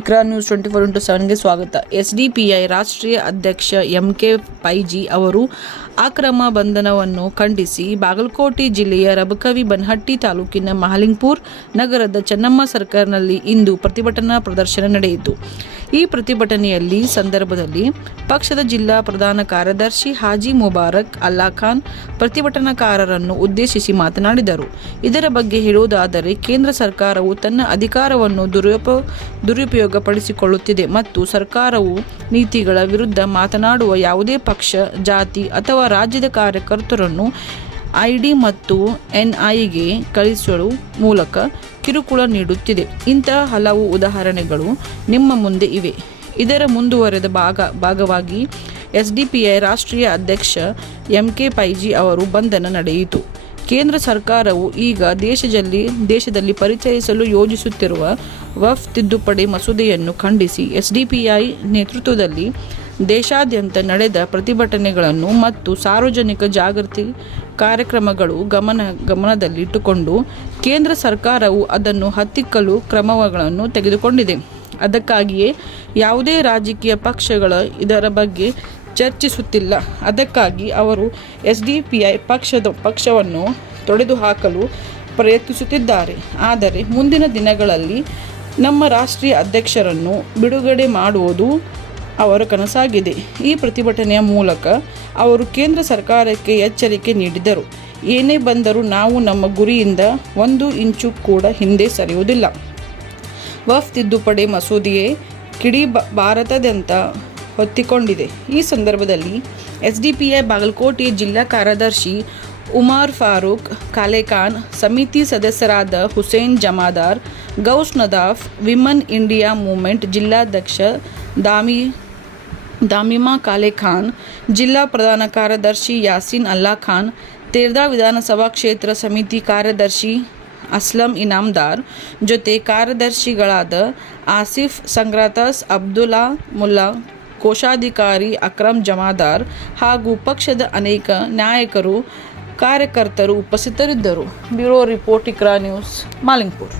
Iqra news 24x7ಗೆ ಸ್ವಾಗತ. SDPI ರಾಷ್ಟ್ರೀಯ ಅಧ್ಯಕ್ಷ ಎಂಕೆ ಪೈಜಿ ಅವರು ಅಕ್ರಮ ಬಂಧನವನ್ನು ಖಂಡಿಸಿ ಬಾಗಲಕೋಟೆ ಜಿಲ್ಲೆಯ ರಬಕವಿ ಬನಹಟ್ಟಿ ತಾಲೂಕಿನ ಮಹಾಲಿಂಗಪುರ ನಗರದ ಚೆನ್ನಮ್ಮ ಸರ್ಕಲ್ನಲ್ಲಿ ಇಂದು ಪ್ರತಿಭಟನಾ ಪ್ರದರ್ಶನ ನಡೆಯಿತು. ಈ ಪ್ರತಿಭಟನೆಯಲ್ಲಿ ಸಂದರ್ಭದಲ್ಲಿ ಪಕ್ಷದ ಜಿಲ್ಲಾ ಪ್ರಧಾನ ಕಾರ್ಯದರ್ಶಿ ಹಾಜಿ ಮುಬಾರಕ್ ಅಲ್ಲಾಖಾನ್ ಪ್ರತಿಭಟನಾಕಾರರನ್ನು ಉದ್ದೇಶಿಸಿ ಮಾತನಾಡಿದರು. ಇದರ ಬಗ್ಗೆ ಹೇಳುವುದಾದರೆ, ಕೇಂದ್ರ ಸರ್ಕಾರವು ತನ್ನ ಅಧಿಕಾರವನ್ನು ದುರುಪಯೋಗಪಡಿಸಿಕೊಳ್ಳುತ್ತಿದೆ ಮತ್ತು ಸರ್ಕಾರವು ನೀತಿಗಳ ವಿರುದ್ಧ ಮಾತನಾಡುವ ಯಾವುದೇ ಪಕ್ಷ, ಜಾತಿ ಅಥವಾ ರಾಜ್ಯದ ಕಾರ್ಯಕರ್ತರನ್ನು ಐಡಿ ಮತ್ತು ಎನ್ಐಗೆ ಕಳಿಸುವ ಮೂಲಕ ಕಿರುಕುಳ ನೀಡುತ್ತಿದೆ. ಇಂತಹ ಹಲವು ಉದಾಹರಣೆಗಳು ನಿಮ್ಮ ಮುಂದೆ ಇವೆ. ಇದರ ಮುಂದುವರೆದ ಭಾಗವಾಗಿ ಎಸ್ಡಿಪಿಐ ರಾಷ್ಟ್ರೀಯ ಅಧ್ಯಕ್ಷ ಎಂಕೆ ಪೈಜಿ ಅವರು ಬಂಧನ ನಡೆಯಿತು. ಕೇಂದ್ರ ಸರ್ಕಾರವು ಈಗ ದೇಶದಲ್ಲಿ ಪರಿಚಯಿಸಲು ಯೋಜಿಸುತ್ತಿರುವ ವಕ್ಫ್ ತಿದ್ದುಪಡಿ ಮಸೂದೆಯನ್ನು ಖಂಡಿಸಿ ಎಸ್ಡಿಪಿಐ ನೇತೃತ್ವದಲ್ಲಿ ದೇಶಾದ್ಯಂತ ನಡೆದ ಪ್ರತಿಭಟನೆಗಳನ್ನು ಮತ್ತು ಸಾರ್ವಜನಿಕ ಜಾಗೃತಿ ಕಾರ್ಯಕ್ರಮಗಳು ಗಮನದಲ್ಲಿಟ್ಟುಕೊಂಡು ಕೇಂದ್ರ ಸರ್ಕಾರವು ಅದನ್ನು ಹತ್ತಿಕ್ಕಲು ಕ್ರಮಗಳನ್ನು ತೆಗೆದುಕೊಂಡಿದೆ. ಅದಕ್ಕಾಗಿಯೇ ಯಾವುದೇ ರಾಜಕೀಯ ಪಕ್ಷಗಳು ಇದರ ಬಗ್ಗೆ ಚರ್ಚಿಸುತ್ತಿಲ್ಲ. ಅದಕ್ಕಾಗಿ ಅವರು ಎಸ್ಡಿಪಿಐ ಪಕ್ಷವನ್ನು ತೊಡೆದುಹಾಕಲು ಪ್ರಯತ್ನಿಸುತ್ತಿದ್ದಾರೆ. ಆದರೆ ಮುಂದಿನ ದಿನಗಳಲ್ಲಿ ನಮ್ಮ ರಾಷ್ಟ್ರೀಯ ಅಧ್ಯಕ್ಷರನ್ನು ಬಿಡುಗಡೆ ಮಾಡುವುದು ಅವರ ಕನಸಾಗಿದೆ. ಈ ಪ್ರತಿಭಟನೆಯ ಮೂಲಕ ಅವರು ಕೇಂದ್ರ ಸರ್ಕಾರಕ್ಕೆ ಎಚ್ಚರಿಕೆ ನೀಡಿದರು. ಏನೇ ಬಂದರೂ ನಾವು ನಮ್ಮ ಗುರಿಯಿಂದ 1 ಇಂಚು ಕೂಡ ಹಿಂದೆ ಸರಿಯುವುದಿಲ್ಲ. ವಕ್ಫ್ ತಿದ್ದುಪಡಿ ಮಸೂದೆಯೇ ಕಿಡಿ ಭಾರತದಾದ್ಯಂತ ಹೊತ್ತಿಕೊಂಡಿದೆ. ಈ ಸಂದರ್ಭದಲ್ಲಿ ಎಸ್ಡಿಪಿಐ ಬಾಗಲಕೋಟೆಯ ಜಿಲ್ಲಾ ಕಾರ್ಯದರ್ಶಿ ಉಮರ್ ಫಾರೂಕ್ ಕಾಲೇಖಾನ್, ಸಮಿತಿ ಸದಸ್ಯರಾದ Hussain Jamadar, Ghouse Nadaf, women India movement ಜಿಲ್ಲಾಧ್ಯಕ್ಷ ದಾಮಿಮಾ ಕಾಲೇಖಾನ್, ಜಿಲ್ಲಾ ಪ್ರಧಾನ ಕಾರ್ಯದರ್ಶಿ ಯಾಸೀನ್ ಅಲ್ಲಾಖಾನ್, ತೇರ್ದಾ ವಿಧಾನಸಭಾ ಕ್ಷೇತ್ರ ಸಮಿತಿ ಕಾರ್ಯದರ್ಶಿ ಅಸ್ಲಂ ಇನಾಮದಾರ್, ಜೊತೆ ಕಾರ್ಯದರ್ಶಿಗಳಾದ ಆಸಿಫ್ ಸಂಗ್ರಾತಸ್, ಅಬ್ದುಲ್ಲಾ ಮುಲ್ಲಾ, ಕೋಶಾಧಿಕಾರಿ ಅಕ್ರಮ್ ಜಮಾದಾರ್ ಹಾಗೂ ಪಕ್ಷದ ಅನೇಕ ನಾಯಕರು, ಕಾರ್ಯಕರ್ತರು ಉಪಸ್ಥಿತರಿದ್ದರು. Bureau report, Iqra news, Mahalingapura.